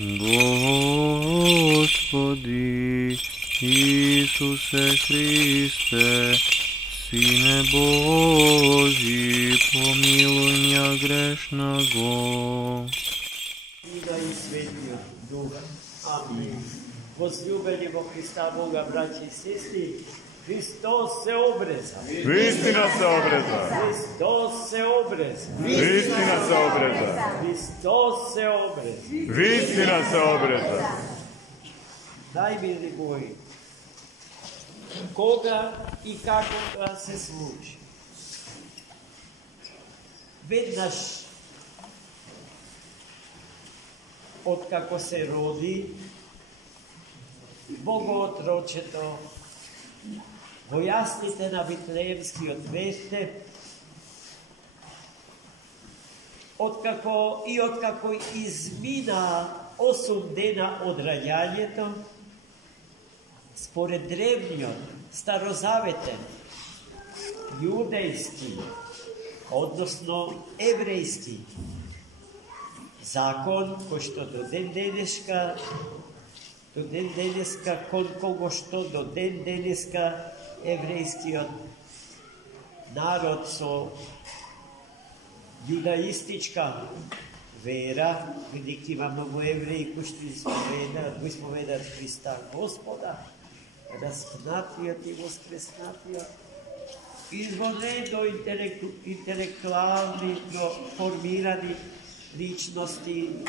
Господи Исусе Христе, Сине Божий, помилуй меня грешного. Сина и Светлия Духа. Амин. Возлюбени во Христа Бога, братья и сестры, Христос се обрезал. Истина се обреза. Христос се обрезал. Истина се обреза. Христос се обрезал. Истина се обреза. Най-мили мои, кога и како да се случи? Веднаш откако се роди Богоотрочето во јасните на Витлеемскиот вертеп, откако измина 8 дена од раѓањето, според древниот, старозаветен, јудејски, односно еврејски закон, кој што до ден денеска, кон кого што до ден денеска еврејскиот народ со јудаистичка вера, бидејќи има многу евреи кои што исповедаат Христа Господа, распнатиот и воскреснатиот, извонедо интелектуални, формирани личности,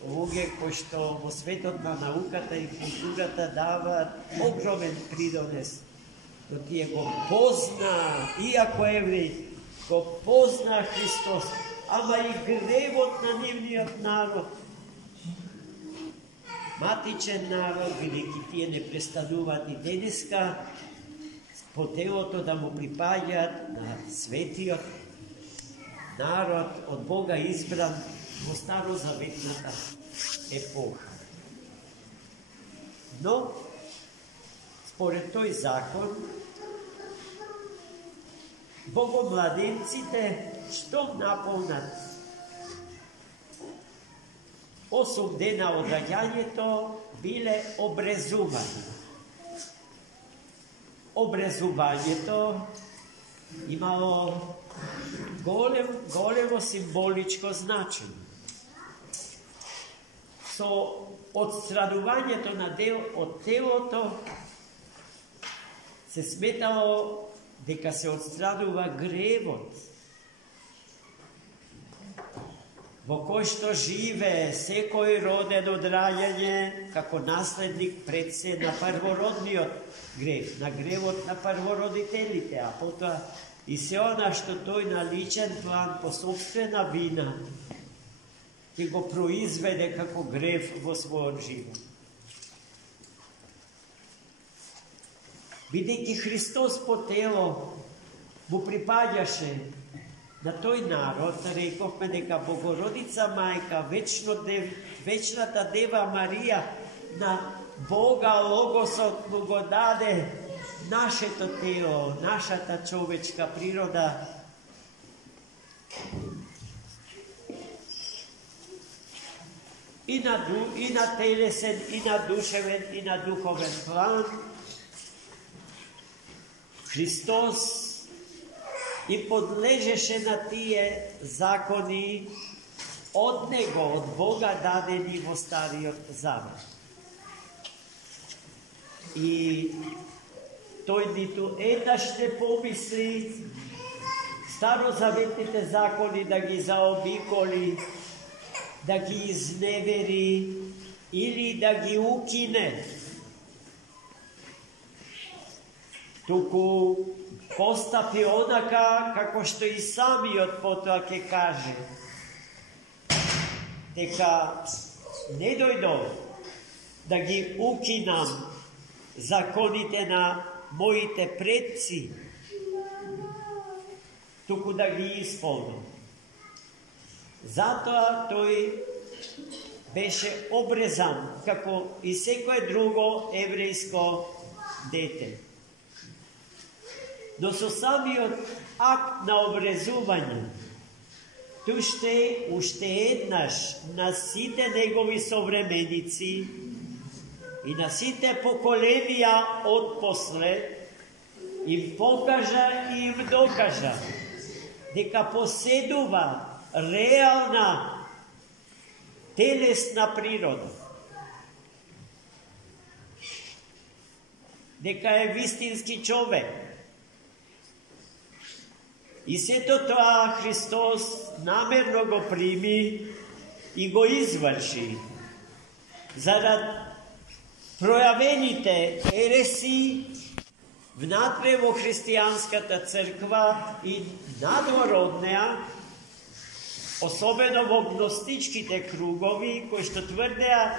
луѓе кои што во светот на науката и културата даваат огромен придонес, но тие го позна, иако евреи, го позна Христос, ама и гревот на нивниот народ, матичен народ, бидејќи тие не престануваат и денеска по телото да му припаѓаат на светиот народ од Бога избран во старозаветната епоха. Но, според тој закон, богомладенците што наполнат 8 дена од раѓањето биле обрезувани. Обрезувањето имало големо символичко значење. Со отстранувањето на дел од телото се сметало дека се отстранува гревот, во кој што живее секој роден од раѓање како наследник пред се на првородниот грев, на гревот на првородителите, а потоа и се она што тој на личен план по собствена вина ќе го произведе како грев во својот живот. Бидејќи Христос по тело му припаѓаше на тој народ, рековме дека Богородица мајка, вечната Дева Марија на Бога Логосот му го даде нашето тело, нашата човечка природа. И на телесен, и на душевен, и на духовен план. Христос и подлежеше на тие закони од Него, од Бога дадени во Стариот Завет. И тој ниту еднаш не помисли старозаветните закони да ги заобиколи, да ги изневери или да ги укине. Туку постапи онака како што и самиот потоа ќе каже, дека не дојдов да ги укинам законите на моите предци, туку да ги исполнам. Затоа тој беше обрезан, како и секое друго еврејско дете. Но со самиот акт на обрезување, уште еднаш на сите негови современици и на сите поколенија отпосле им покажа и им докажа дека поседува реална телесна природа, дека е вистински човек. И сето тоа Христос намерно го прими и го изврши зарад пројавените ереси внатре во христијанската црква и надвор од неа, особено во гностичките кругови, кои што тврдеа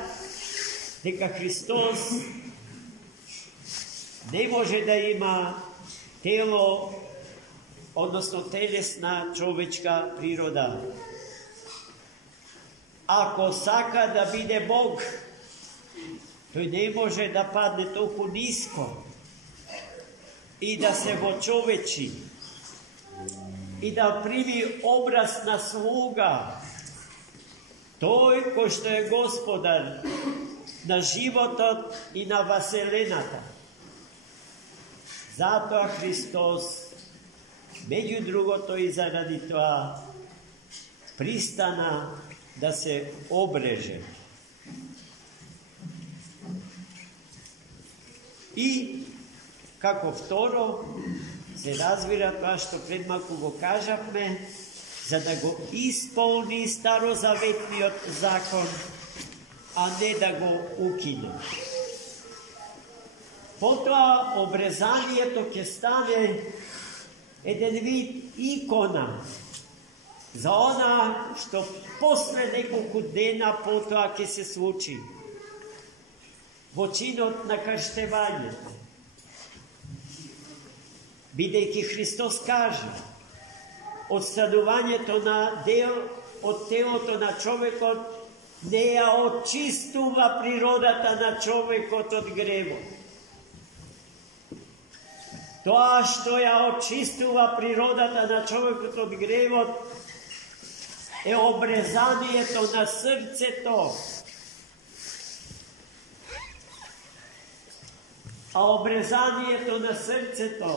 дека Христос не може да има тело, односно телесна човечка природа. Ако сака да биде Бог, тој не може да падне толку ниско и да се вочовечи и да прими образ на слуга, тој кој што е Господар на животот и на вселената. Затоа Христос, меѓу другото и заради тоа, пристана да се обреже. И како второ се разбира тоа што пред малку го кажавме, за да го исполни старозаветниот закон, а не да го укине. Потоа обрезанието ќе стане еден вид икона за она што после неколку дена потоа ќе се случи во чинот на крштевањето. Бидејќи Христос каже, отстранувањето на дел од телото на човекот не ја очистува природата на човекот од гревот. Тоа што ја очистува природата на човекот од гревот е обрезанието на срцето. А обрезанието на срцето,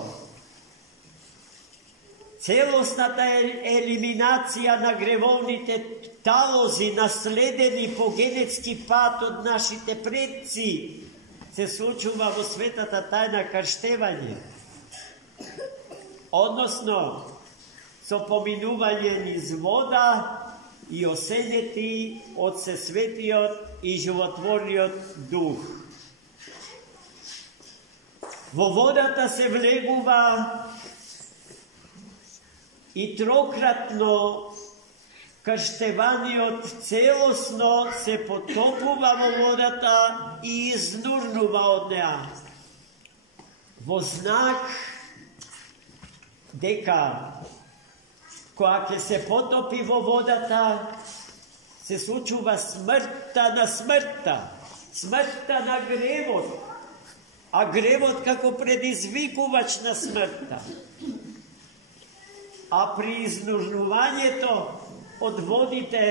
целосната елиминација на гревовните талози, наследени по генетски пат од нашите предци, се случува во светата тајна крштевање. Односно, со поминување низ вода и осенети од Сесветиот и животворниот дух. Во водата се влегува и трократно крштеваниот целосно се потопува во водата и изнурнува од неа. Во знак дека кога ќе се потопи во водата, се случува смртта на смртта, смртта на гревот, а гревот како предизвикувач на смртта. А при изнужнувањето од водите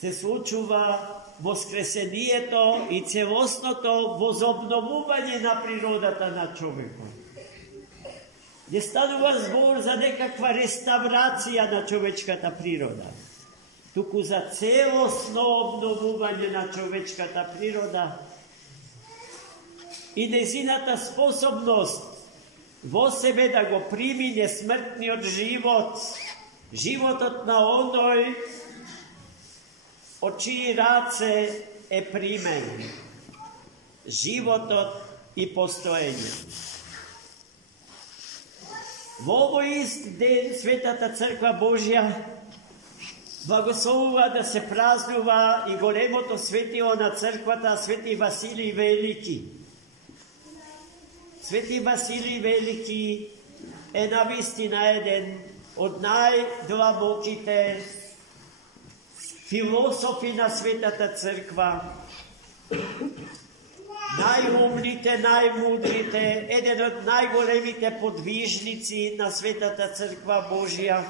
се случува воскресението и целосното возобновување на природата на човекот. Не станува збор за некаква реставрација на човечката природа, туку за целосно обновување на човечката природа и незината способност во себе да го прими несмртниот живот, животот на оној од чии раце е примен, животот и постоење. Во овој ист ден Светата Црква Божја благословува да се празнува и големото светило на црквата Свети Василий Велики. Свети Василий Велики е навистина еден од најдлабоките философи на Светата Црква, најумните, најмудрите, еден од најголемите подвижници на Светата Црква Божја.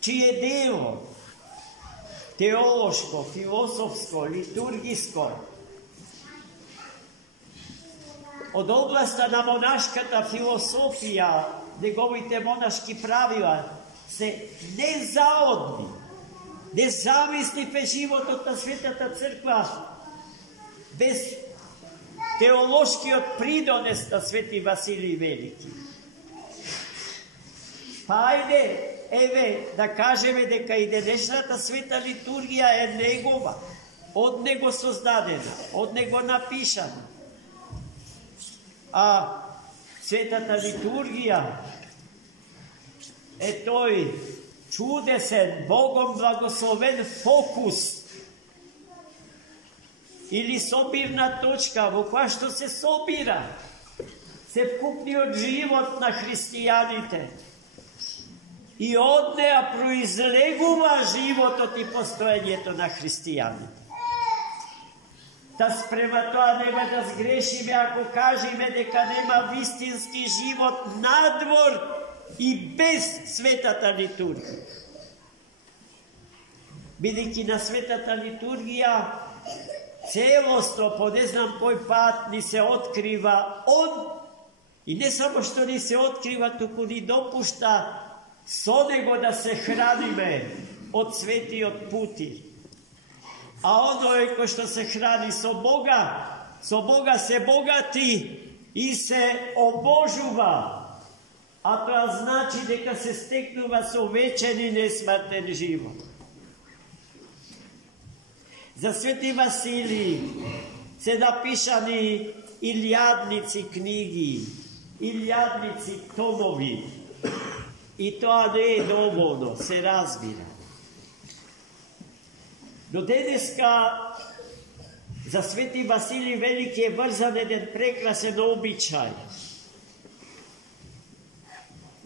čije delo, teološko, filosofsko, liturgijsko, od oblasta na monaškата filosofija, неговите монашки правила, се незаодни, независни в животот на Светата Црква, без теолошкиот придонес на Свети Василий Велики. Па ајде, еве, да кажеме дека и денешната света литургија е негова, од него создадена, од него напишана. А светата литургија е тој чудесен, Богом благословен фокус или собирна точка во која што се собира севкупниот живот на христијаните и од неа произлегува животот и постоењето на христијаните. Та спрема тоа нема да сгрешиме ако кажеме дека нема вистински живот надвор и без светата литургија. Бидејќи на светата литургија целосно, по не знам кој пат, ни се открива и не само што ни се открива, туку ни допушта со него да се храниме од светиот пути. А оној кој што се храни со Бога се богати и се обожува. А тоа значи дека се стекнува со вечен и несмртен живот. За Свети Василий се напишани илјадници книги, илјадници томови. И тоа не е доволно, се разбира. Но денеска за Свети Василий Велики е врзан еден прекрасен обичај.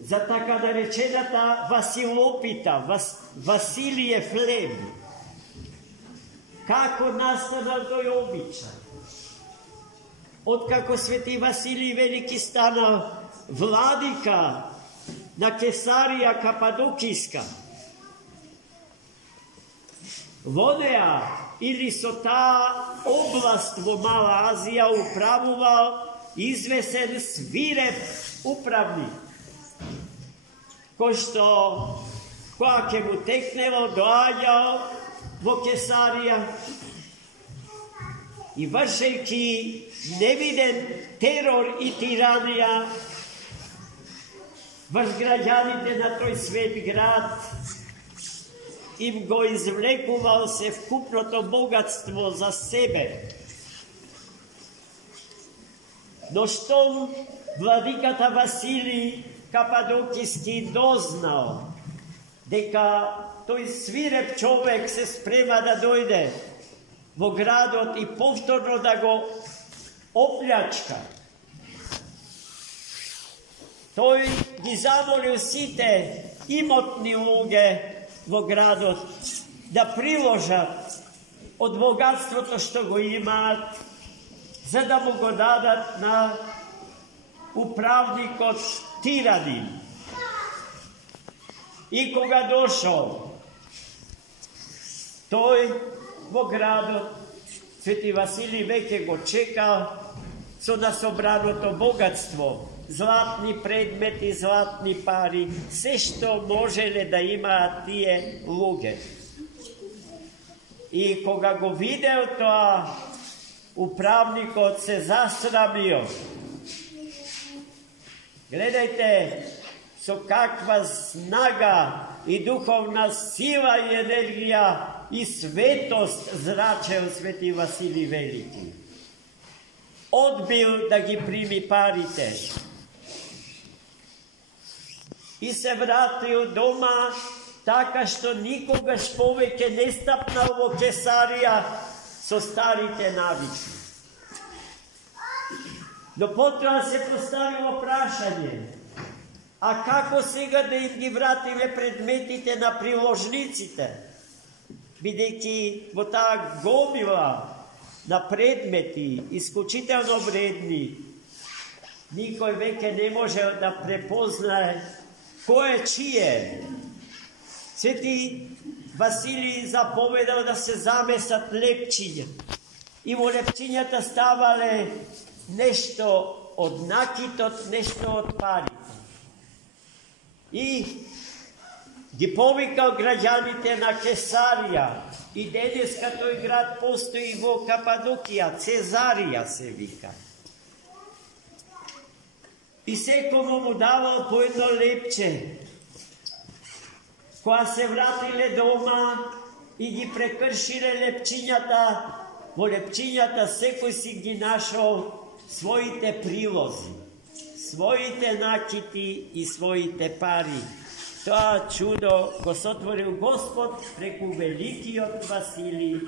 За така наречената Василопита, Василиев лев. Како настанал тој обичај? Откако Свети Василий Велики станал владика на Кесарија Кападокијска, во неа или со таа област во Мала Азија управувал извесен свиреп управник, кој што кога ќе му текнело доаѓал во Кесарија и вршејќи невиден терор и тиранија врз граѓаните на тој свет град, им го извлекувал севкупното богатство за себе. Но штом владиката Василий Кападокијски дознал дека тој свиреп човек се спрема да дојде во градот и повторно да го оплячка, тој ги замолил сите имотни луѓе во градот да приложат од богатството што го имаат, за да му го дадат на управникот Тиранин. И кога дошол тој во градот, Свети Василий веќе го чека со насобраното богатство, златни предмети, златни пари, се што можеле да имаат тие луѓе. И кога го видел тоа, управникот се засрамио. Гледајте со каква снага и духовна сила и енергија и светост зрачел Свети Василий Велики. Одбил да ги прими парите и се вратил дома така што никогаш повеќе не стапнал во Кесарија со старите навици. Но потоа се поставило прашање: а како сега да им ги вратиме предметите на приложниците? Бидејќи во таа гомила на предмети, исклучително вредни, никој веќе не може да препознае кој е чие. Свети Василий заповедал да се замесат лепчиња. И во лепчињата ставале нешто од накитот, нешто од парите. И ги повикал граѓаните на Кесарија. И денеска тој град постои во Кападокија, Цезарија се вика. И секому му давал по едно лепче. Кога се вратиле дома и ги прекршиле лепчињата, во лепчињата секој си ги нашол своите прилози, своите накити и своите пари. Тоа чудо го сотворил Господ преку великиот Василий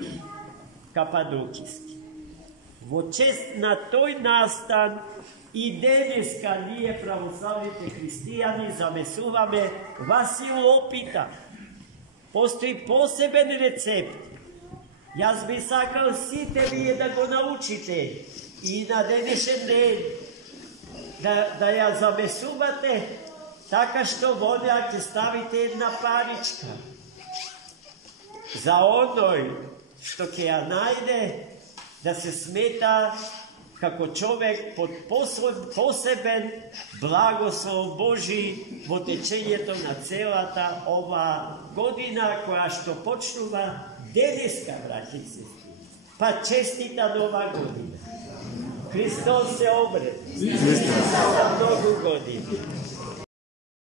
Кападокиски. Во чест на тој настан и денеска ние православните христијани замесуваме Васил опита. Постои посебен рецепт. Јас би сакал сите вие да го научите и на денешен ден да ја замесувате така што водеа ќе ставите една паричка. За оној што ќе ја најде да се смета како човек под посебен благослов Божи во течењето на целата ова година која што почнува денеска, браќи и сестри. Па честита нова година. Христос се обред. За многу години.